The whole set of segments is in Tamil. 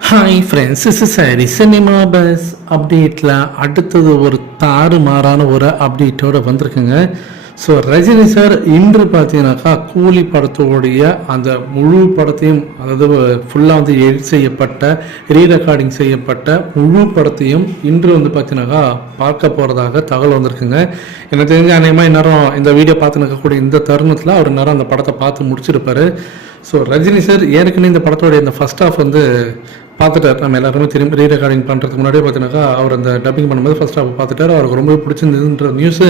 ஹாய் ஃப்ரெண்ட்ஸ் இஸ் சரி சினிமா பஸ் அப்டேட்டில் அடுத்தது ஒரு தாறு மாறான ஒரு அப்டேட்டோட வந்திருக்குங்க. ஸோ ரஜினி சார் இன்று பார்த்தீங்கன்னாக்கா கூலி படத்தோடைய அந்த முழு படத்தையும் அதாவது ஃபுல்லாக வந்து எடிட் செய்யப்பட்ட ரீ ரெக்கார்டிங் செய்யப்பட்ட முழு படத்தையும் இன்று வந்து பார்த்தீங்கன்னாக்கா பார்க்க போகிறதாக தகவல் வந்திருக்குங்க. எனக்கு தெரிஞ்ச அநேகமாக இந்நேரம் இந்த வீடியோ பார்த்துன்னு இந்த தருணத்தில் அவர் நேரம் அந்த படத்தை பார்த்து முடிச்சிருப்பாரு. ஸோ ரஜினி சார் ஏற்கனவே இந்த படத்தோடைய இந்த ஃபர்ஸ்ட் ஆஃப் வந்து பார்த்துட்டார். நம்ம எல்லாருமே திரும்பி ரீ ரெக்கார்டிங் பண்ணுறதுக்கு முன்னாடியே பார்த்தீங்கன்னாக்கா அவர் அந்த டப்பிங் பண்ணும்போது ஃபர்ஸ்ட் ஹாஃப் பார்த்துட்டார். அவருக்கு ரொம்ப பிடிச்சிருந்ததுன்ற நியூஸு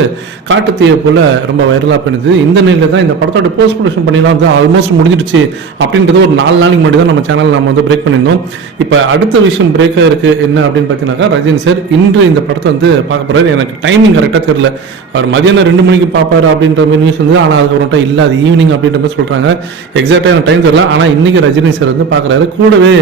காட்டுத்தீயை போல் ரொம்ப வைரலாக பண்ணுது இந்த நிலையில் தான் இந்த படத்தோட போஸ்ட் ப்ரொடக்ஷன் பண்ணிலாம் வந்து ஆல்மோஸ்ட் முடிஞ்சிடுச்சு அப்படின்றது ஒரு நாலு நாளைக்கு முன்னாடி தான் நம்ம சேனல் நம்ம வந்து பிரேக் பண்ணியிருந்தோம். இப்போ அடுத்த விஷயம் பிரேக்காக இருக்குது என்ன அப்படின்னு பார்த்தீங்கன்னாக்கா ரஜினி சார் இன்று இந்த படத்தை வந்து பார்க்க போகிறாரு எனக்கு டைமிங் கரெக்டாக தெரியல. அவர் மதியானம் ரெண்டு மணிக்கு பார்ப்பாரு அப்படின்ற மாதிரி நியூஸ் வந்து ஆனால் அதுக்கப்புறம்ட்டா இல்லை அது ஈவினிங் அப்படின்ற மாதிரி சொல்கிறாங்க எக்ஸாக்டாக எனக்கு டைம் தெரியல. ஆனால் இன்றைக்கி ரஜினி சார் வந்து பார்க்குறாரு. கூடவே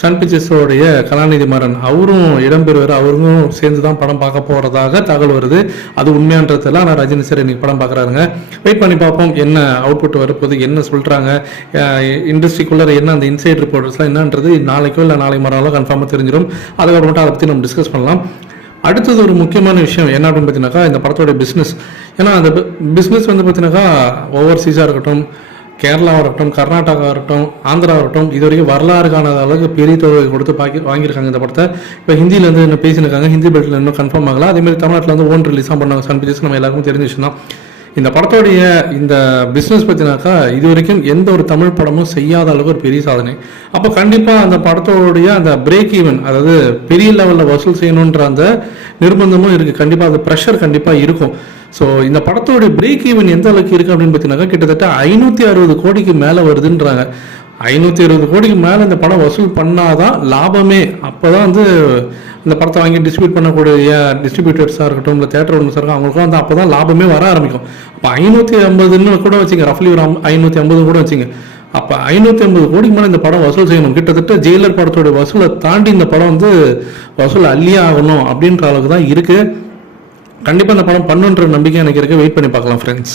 சன் பிக்சர்ஸோடைய கலாநிதி மாறன் அவரும் இடம்பெறுவார். அவரும் சேர்ந்து தான் படம் பார்க்க போகிறதாக தகவல் வருது. அது உண்மையான்றதுல ஆனால் ரஜினி சார் இன்னைக்கு படம் பார்க்குறாருங்க. வெயிட் பண்ணி பார்ப்போம் என்ன அவுட்புட் வரப்போகுது என்ன சொல்கிறாங்க இண்டஸ்ட்ரிக்குள்ளே என்ன அந்த இன்சைட் ரிப்போர்ட்ஸ்லாம் என்னன்றது நாளைக்கோ இல்லை நாளை மறுநாளோ கன்ஃபார்மாக தெரிஞ்சிடும் அதுக்கப்புறமேட்டு அதை பற்றி நம்ம டிஸ்கஸ் பண்ணலாம். அடுத்தது ஒரு முக்கியமான விஷயம் என்ன அப்படின்னு பார்த்தீங்கன்னாக்கா இந்த படத்தோட பிஸ்னஸ் ஏன்னா அந்த பிஸ்னஸ் வந்து பார்த்தீங்கன்னாக்கா ஓவர்சீஸாக இருக்கட்டும் கேரளாவாக இருக்கட்டும் கர்நாடகா இருக்கட்டும் ஆந்திரா இருக்கட்டும் இது வரைக்கும் வரலாறு காணாத அளவுக்கு பெரிய தொகை கொடுத்து பாக்கி வாங்கியிருக்காங்க இந்த படத்தை. இப்போ ஹிந்தியில் வந்து என்ன பேசியிருக்காங்க. ஹிந்தி பெட்டில் இன்னும் கன்ஃபார்ம் ஆகலாம் அதே மாதிரி தமிழ்நாட்டில் வந்து ஓன் ரிலீஸாக பண்ணாங்க. சன் பிக்சர்ஸ் நம்ம எல்லாருக்கும் தெரிஞ்சு வச்சுருந்தோம் இந்த படத்தோடைய இந்த பிஸ்னஸ் பற்றினாக்கா இது வரைக்கும் எந்த ஒரு தமிழ் படமும் செய்யாத அளவுக்கு ஒரு பெரிய சாதனை. அப்போ கண்டிப்பாக அந்த படத்தோடைய அந்த பிரேக் ஈவன் அதாவது பெரிய லெவலில் வசூல் செய்யணுன்ற அந்த நிர்பந்தமும் இருக்குது கண்டிப்பாக அது ப்ரெஷர் கண்டிப்பாக இருக்கும். ஸோ இந்த படத்தோடைய பிரேக் ஈவன் எந்த அளவுக்கு இருக்குது அப்படின்னு பார்த்தீங்கன்னாக்கா கிட்டத்தட்ட ஐநூற்றி அறுபது கோடிக்கு மேலே வருதுன்றாங்க. ஐநூற்றி இருபது கோடிக்கு மேலே இந்த படம் வசூல் பண்ணாதான் லாபமே. அப்போ தான் வந்து இந்த படத்தை வாங்கி டிஸ்ட்ரிபியூட் பண்ணக்கூடிய டிஸ்ட்ரிபியூட்டர்ஸாக இருக்கட்டும் இல்லை தேட்டர் ஒன்று இருக்கட்டும் அவங்களுக்கும் வந்து அப்போ தான் லாபமே வர ஆரம்பிக்கும். அப்போ ஐநூற்றி ஐம்பதுன்னு கூட வச்சுங்க ரஃப்லி ஒரு ஐநூற்றி ஐம்பது கூட வச்சுங்க. அப்போ ஐநூற்றி ஐம்பது கோடிக்கு மேலே இந்த படம் வசூல் செய்யணும். கிட்டத்தட்ட ஜெயிலர் படத்தோட வசூலை தாண்டி இந்த படம் வந்து வசூல் அள்ளியே ஆகணும் அப்படின்ற அளவுக்கு தான் இருக்குது கண்டிப்பாக இந்த படம் பண்ணுன்ற நம்பிக்கை எனக்கு இருக்கு. வெயிட் பண்ணி பார்க்கலாம் ஃப்ரெண்ட்ஸ்